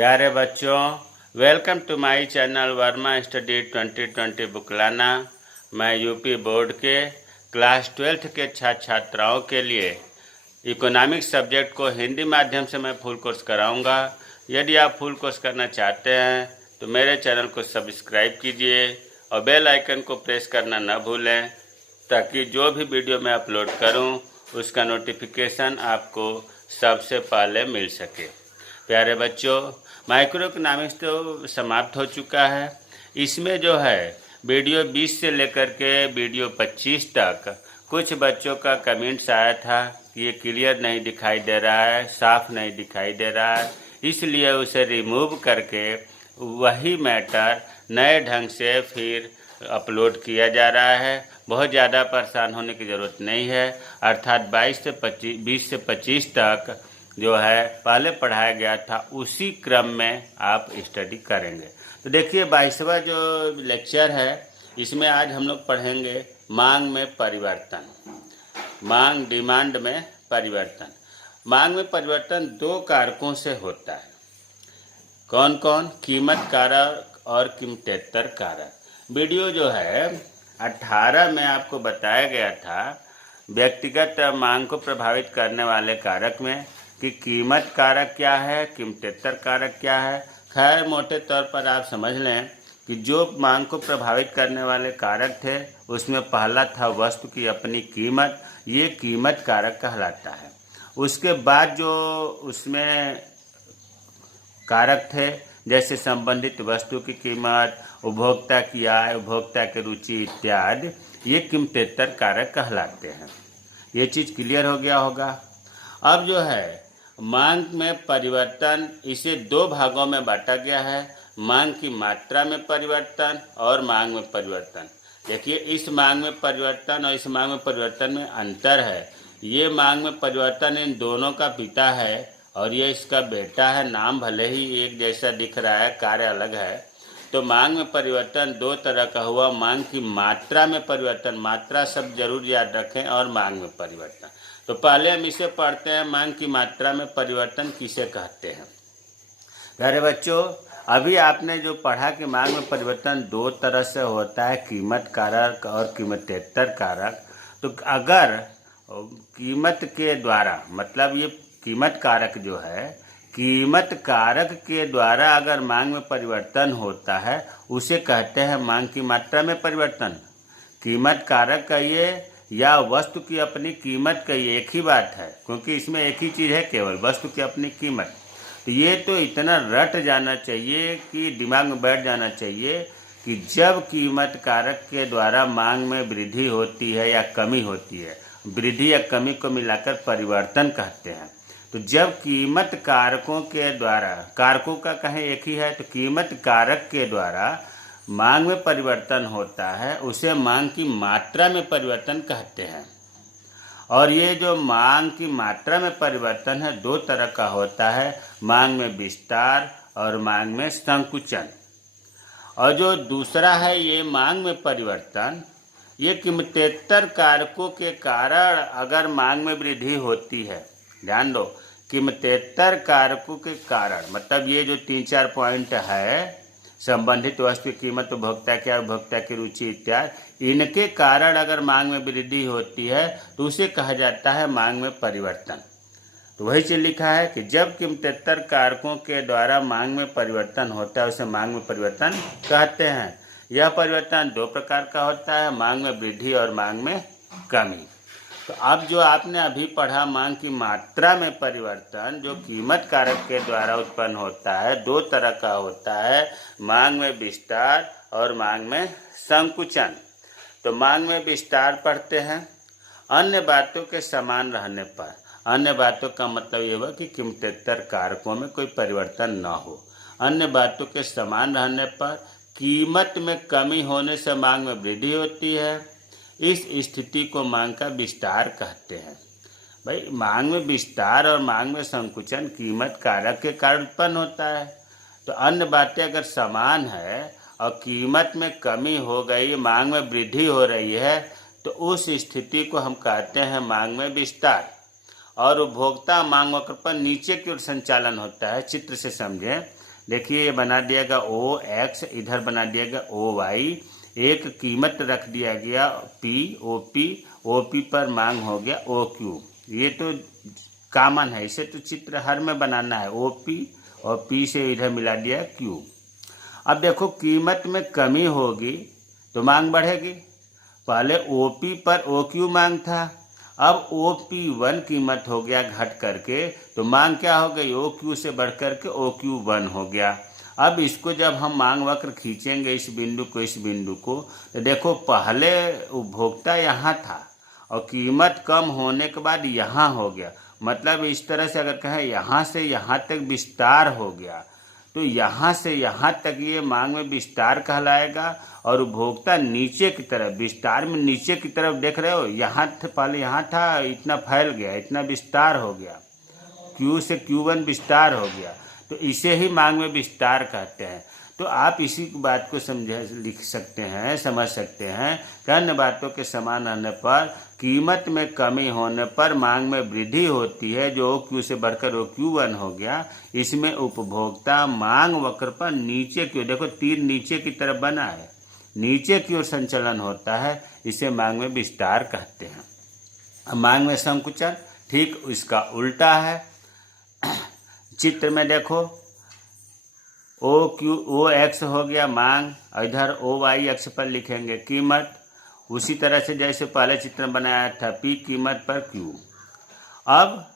प्यारे बच्चों, welcome to my channel Verma study 2020 बुकलाना। मैं यूपी बोर्ड के क्लास 12th के छात्र छात्राओं के लिए इकोनॉमिक्स सब्जेक्ट को हिंदी माध्यम से मैं फुल कोर्स कराऊंगा। यदि आप फुल कोर्स करना चाहते हैं तो मेरे चैनल को सब्सक्राइब कीजिए और बेल आइकन को प्रेस करना न भूलें, ताकि जो भी वीडियो मैं अपलोड करूं उसका नोटिफिकेशन आपको सबसे पहले मिल सके। प्यारे बच्चों, माइक्रो इकोनॉमिक्स तो समाप्त हो चुका है। इसमें जो है वीडियो 20 से लेकर के वीडियो 25 तक कुछ बच्चों का कमेंट्स आया था कि ये क्लियर नहीं दिखाई दे रहा है, साफ नहीं दिखाई दे रहा है, इसलिए उसे रिमूव करके वही मैटर नए ढंग से फिर अपलोड किया जा रहा है। बहुत ज़्यादा परेशान होने की ज़रूरत नहीं है। अर्थात 20 से 25 तक जो है पहले पढ़ाया गया था उसी क्रम में आप स्टडी करेंगे। तो देखिए 22वां जो लेक्चर है, इसमें आज हम लोग पढ़ेंगे मांग में परिवर्तन। मांग डिमांड में परिवर्तन। मांग में परिवर्तन दो कारकों से होता है। कौन कौन? कीमत कारक और कीमतेतर कारक। वीडियो जो है 18 में आपको बताया गया था व्यक्तिगत मांग को प्रभावित करने वाले कारक में कि कीमत कारक क्या है, कीमतेतर कारक क्या है। खैर मोटे तौर पर आप समझ लें कि जो मांग को प्रभावित करने वाले कारक थे उसमें पहला था वस्तु की अपनी कीमत, ये कीमत कारक कहलाता है। उसके बाद जो उसमें कारक थे जैसे संबंधित वस्तु की कीमत, उपभोक्ता की आय, उपभोक्ता की रुचि इत्यादि, ये कीमतेतर कारक कहलाते हैं। ये चीज़ क्लियर हो गया होगा। अब जो है मांग में परिवर्तन, इसे दो भागों में बांटा गया है, मांग की मात्रा में परिवर्तन और मांग में परिवर्तन। देखिए इस मांग में परिवर्तन और इस मांग में परिवर्तन में अंतर है। ये मांग में परिवर्तन इन दोनों का पिता है और ये इसका बेटा है। नाम भले ही एक जैसा दिख रहा है, कार्य अलग है। तो मांग में परिवर्तन दो तरह का हुआ। मांग की मात्रा में परिवर्तन, मात्रा सब जरूर याद रखें, और मांग में परिवर्तन। तो पहले हम इसे पढ़ते हैं, मांग की मात्रा में परिवर्तन किसे कहते हैं। प्यारे बच्चों, अभी आपने जो पढ़ा कि मांग में परिवर्तन दो तरह से होता है, कीमत कारक और कीमतेतर कारक। तो अगर कीमत के द्वारा, मतलब ये कीमत कारक जो है, कीमत कारक के द्वारा अगर मांग में परिवर्तन होता है उसे कहते हैं मांग की मात्रा में परिवर्तन। कीमत कारक कहिए या वस्तु की अपनी कीमत कहिए, एक ही बात है, क्योंकि इसमें एक ही चीज़ है, केवल वस्तु की अपनी कीमत। तो ये तो इतना रट जाना चाहिए कि दिमाग में बैठ जाना चाहिए कि जब कीमत कारक के द्वारा मांग में वृद्धि होती है या कमी होती है, वृद्धि या कमी को मिलाकर परिवर्तन कहते हैं। तो जब कीमत कारकों के द्वारा, कारकों का कहें एक ही है, तो कीमत कारक के द्वारा मांग में परिवर्तन होता है उसे मांग की मात्रा में परिवर्तन कहते हैं। और ये जो मांग की मात्रा में परिवर्तन है दो तरह का होता है, मांग में विस्तार और मांग में संकुचन। और जो दूसरा है ये मांग में परिवर्तन, ये कीमतेतर कारकों के कारण अगर मांग में वृद्धि होती है, ध्यान दो, कीमतेतर कारकों के कारण, मतलब ये जो 3-4 पॉइंट है, संबंधित वस्तु की कीमत, उपभोक्ता की आय, उपभोक्ता की रुचि इत्यादि, इनके कारण अगर मांग में वृद्धि होती है तो उसे कहा जाता है मांग में परिवर्तन। तो वही चीज लिखा है कि जब कीमतेतर कारकों के द्वारा मांग में परिवर्तन होता है उसे मांग में परिवर्तन कहते हैं। यह परिवर्तन दो प्रकार का होता है, मांग में वृद्धि और मांग में कमी। तो अब जो आपने अभी पढ़ा मांग की मात्रा में परिवर्तन, जो कीमत कारक के द्वारा उत्पन्न होता है, दो तरह का होता है, मांग में विस्तार और मांग में संकुचन। तो मांग में विस्तार पढ़ते हैं। अन्य बातों के समान रहने पर, अन्य बातों का मतलब ये हुआ कि कीमतेतर कारकों में कोई परिवर्तन न हो। अन्य बातों के समान रहने पर कीमत में कमी होने से मांग में वृद्धि होती है। इस स्थिति को मांग का विस्तार कहते हैं। भाई मांग में विस्तार और मांग में संकुचन कीमत कारक के कारण उत्पन्न होता है। तो अन्य बातें अगर समान है और कीमत में कमी हो गई, मांग में वृद्धि हो रही है, तो उस स्थिति को हम कहते हैं मांग में विस्तार। और उपभोक्ता मांग वक्र पर नीचे की ओर संचालन होता है। चित्र से समझें, देखिए ये बना दिया गया ओ एक्स, इधर बना दिया गया ओ वाई, एक कीमत रख दिया गया पी, ओ पी पर मांग हो गया ओ क्यू। ये तो कॉमन है, इसे तो चित्र हर में बनाना है, ओ पी और पी से इधर मिला दिया क्यू। अब देखो कीमत में कमी होगी तो मांग बढ़ेगी। पहले ओ पी पर ओ क्यू मांग था, अब ओ पी वन कीमत हो गया घट करके, तो मांग क्या हो गई, ओ क्यू से बढ़ करके ओ क्यू वन हो गया। अब इसको जब हम मांग वक्र खींचेंगे इस बिंदु को, तो देखो पहले उपभोक्ता यहाँ था और कीमत कम होने के बाद यहाँ हो गया, मतलब इस तरह से अगर कहें यहाँ से यहाँ तक विस्तार हो गया, तो यहाँ से यहाँ तक ये मांग में विस्तार कहलाएगा। और उपभोक्ता नीचे की तरफ, विस्तार में नीचे की तरफ देख रहे हो, यहाँ पहले यहाँ था, इतना फैल गया, इतना विस्तार हो गया, क्यू से क्यू1 विस्तार हो गया, तो इसे ही मांग में विस्तार कहते हैं। तो आप इसी बात को लिख सकते हैं, समझ सकते हैं कि अन्य बातों के समान रहने पर कीमत में कमी होने पर मांग में वृद्धि होती है, जो ओ क्यू से बढ़कर ओ क्यू वन हो गया। इसमें उपभोक्ता मांग वक्र पर नीचे की ओर, देखो तीर नीचे की तरफ बना है, नीचे की ओर संचलन होता है, इसे मांग में विस्तार कहते हैं। मांग में संकुचन ठीक इसका उल्टा है। चित्र में देखो ओ एक्स हो गया मांग, इधर ओ वाई एक्स पर लिखेंगे कीमत, उसी तरह से जैसे पहले चित्र में बनाया था पी कीमत पर क्यू। अब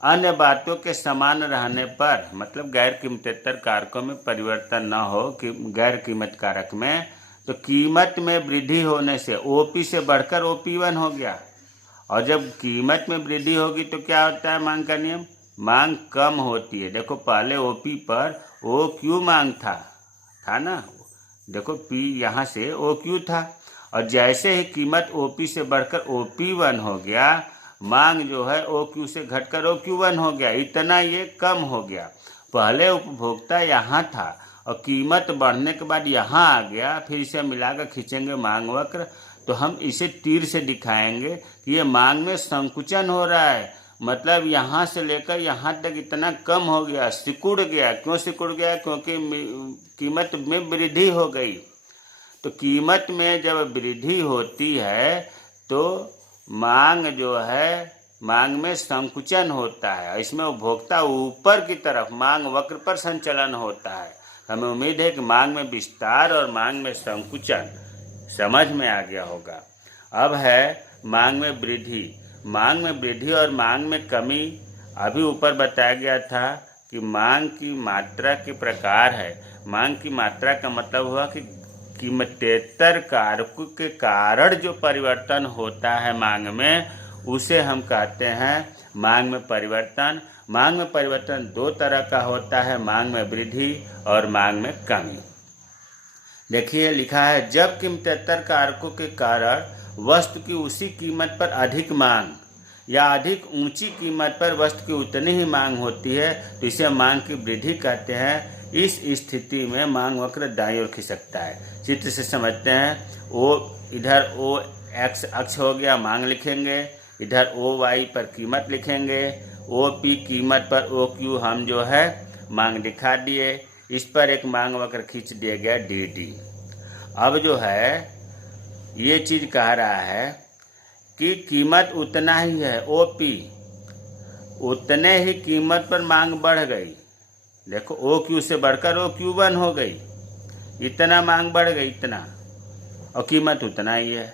अन्य बातों के समान रहने पर, मतलब गैर कीमतेतर कारकों में परिवर्तन न हो कि गैर कीमत कारक में, तो कीमत में वृद्धि होने से ओपी से बढ़कर ओपी1 हो गया। और जब कीमत में वृद्धि होगी तो क्या होता है मांग का नियम, मांग कम होती है। देखो पहले ओपी पर ओ क्यू मांग था ना, देखो पी यहाँ से ओ क्यू था, और जैसे ही कीमत ओपी से बढ़कर ओपी1 हो गया, मांग जो है ओ क्यू से घटकर ओ क्यू1 हो गया, इतना ये कम हो गया। पहले उपभोक्ता यहाँ था और कीमत बढ़ने के बाद यहाँ आ गया, फिर इसे मिलाकर खींचेंगे मांग वक्र, तो हम इसे तीर से दिखाएंगे कि ये मांग में संकुचन हो रहा है, मतलब यहाँ से लेकर यहाँ तक इतना कम हो गया, सिकुड़ गया। क्यों सिकुड़ गया, क्योंकि कीमत में वृद्धि हो गई। तो कीमत में जब वृद्धि होती है तो मांग जो है, मांग में संकुचन होता है, इसमें उपभोक्ता ऊपर की तरफ मांग वक्र पर संचलन होता है। हमें उम्मीद है कि मांग में विस्तार और मांग में संकुचन समझ में आ गया होगा। अब है मांग में वृद्धि। मांग में वृद्धि और मांग में कमी अभी ऊपर बताया गया था कि मांग की मात्रा के प्रकार है। मांग की मात्रा का मतलब हुआ कि कीमतेतर कारकों के कारण जो परिवर्तन होता है मांग में, उसे हम कहते हैं मांग में परिवर्तन। मांग में परिवर्तन दो तरह का होता है, मांग में वृद्धि और मांग में कमी। देखिए लिखा है, जब कीमतेतर कारकों के कारण वस्तु की उसी कीमत पर अधिक मांग या अधिक ऊंची कीमत पर वस्तु की उतनी ही मांग होती है, तो इसे मांग की वृद्धि कहते हैं। इस स्थिति में मांग वक्र दाईं ओर खिसकता है। चित्र से समझते हैं, इधर ओ एक्स अक्ष हो गया, मांग लिखेंगे, इधर ओ वाई पर कीमत लिखेंगे, ओ पी कीमत पर ओ क्यू हम जो है मांग दिखा दिए। इस पर एक मांग वक्र खींच दिया गया डी डी। अब जो है ये चीज़ कह रहा है कि कीमत उतना ही है, ओ पी उतने ही कीमत पर मांग बढ़ गई। देखो ओ क्यू से बढ़कर ओ क्यू वन हो गई, इतना मांग बढ़ गई इतना, और कीमत उतना ही है।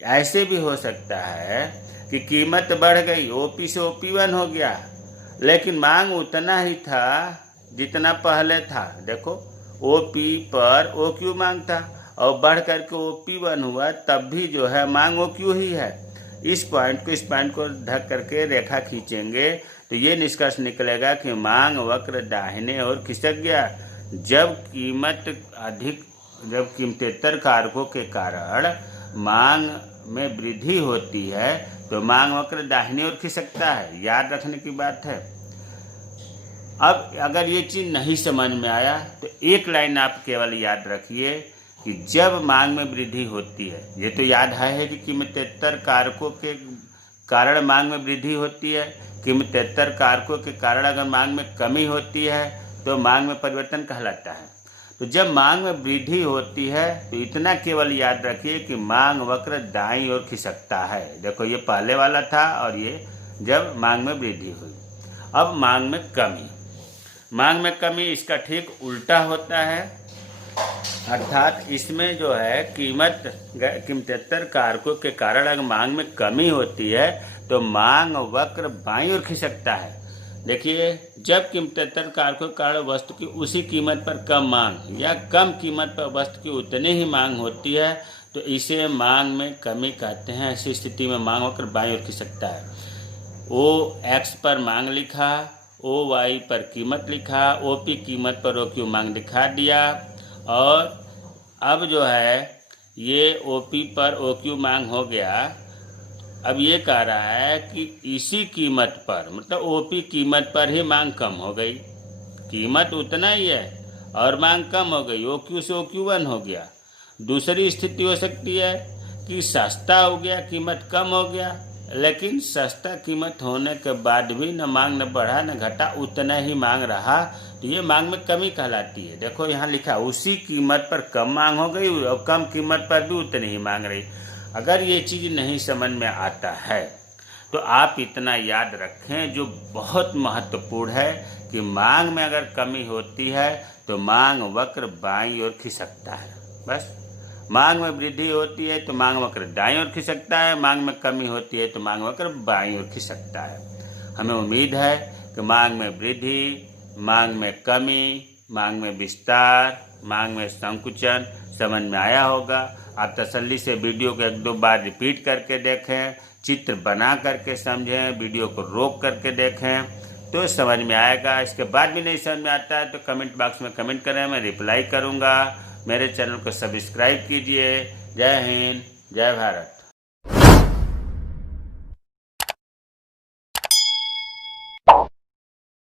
ऐसे भी हो सकता है कि कीमत बढ़ गई, ओ पी से ओ पी वन हो गया, लेकिन मांग उतना ही था जितना पहले था। देखो ओ पी पर ओ क्यू मांग था और बढ़ करके ओ पी वन हुआ, तब भी जो है मांग ओ क्यू ही है। इस पॉइंट को ढक करके रेखा खींचेंगे तो ये निष्कर्ष निकलेगा कि मांग वक्र दाहिने ओर खिसक गया। जब कीमतेतर कारकों के कारण मांग में वृद्धि होती है तो मांग वक्र दाहिने ओर खिसकता है, याद रखने की बात है। अब अगर ये चीज़ नहीं समझ में आया तो एक लाइन आप केवल याद रखिए कि जब मांग में वृद्धि होती है, ये तो याद है कि कीमतेतर कारकों के कारण मांग में वृद्धि होती है, कीमतेतर कारकों के कारण अगर मांग में कमी होती है तो मांग में परिवर्तन कहलाता है। तो जब मांग में वृद्धि होती है तो इतना केवल याद रखिए कि मांग वक्र दाईं ओर खिसकता है। देखो ये पहले वाला था और ये जब मांग में वृद्धि हुई। अब मांग में कमी, मांग में कमी इसका ठीक उल्टा होता है, अर्थात इसमें जो है कीमतेतर कारकों के कारण अगर मांग में कमी होती है तो मांग वक्र बाईं ओर खिसकता है। देखिए, जब कीमतेतर कारकों के कारण वस्तु की उसी कीमत पर कम मांग या कम कीमत पर वस्तु की उतनी ही मांग होती है तो इसे मांग में कमी कहते हैं। ऐसी स्थिति में मांग वक्र बाईं ओर खिसकता है। ओ एक्स पर मांग लिखा, ओ वाई पर कीमत लिखा, ओ पी कीमत पर ओ क्यू मांग दिखा दिया, और अब जो है ये ओ पी पर ओ क्यू मांग हो गया। अब ये कह रहा है कि इसी कीमत पर, मतलब ओपी कीमत पर ही मांग कम हो गई, कीमत उतना ही है और मांग कम हो गई, ओ क्यू से ओ क्यू वन हो गया। दूसरी स्थिति हो सकती है कि सस्ता हो गया, कीमत कम हो गया, लेकिन सस्ता कीमत होने के बाद भी न मांग न बढ़ा न घटा, उतना ही मांग रहा, तो ये मांग में कमी कहलाती है। देखो यहाँ लिखा उसी कीमत पर कम मांग हो गई और कम कीमत पर भी उतनी ही मांग रही। अगर ये चीज़ नहीं समझ में आता है तो आप इतना याद रखें जो बहुत महत्वपूर्ण है कि मांग में अगर कमी होती है तो मांग वक्र बाईं ओर खिसकता है। बस, मांग में वृद्धि होती है तो मांग वक्र दाईं ओर खिसकता है, मांग में कमी होती है तो मांग वक्र बाईं ओर खिसकता है। हमें उम्मीद है कि मांग में वृद्धि, मांग में कमी, मांग में विस्तार, मांग में संकुचन समझ में आया होगा। आप तसल्ली से वीडियो को 1-2 बार रिपीट करके देखें, चित्र बना करके समझें, वीडियो को रोक करके देखें तो समझ में आएगा। इसके बाद भी नहीं समझ में आता है तो कमेंट बॉक्स में कमेंट करें, मैं रिप्लाई करूँगा। मेरे चैनल को सब्सक्राइब कीजिए। जय हिंद, जय भारत।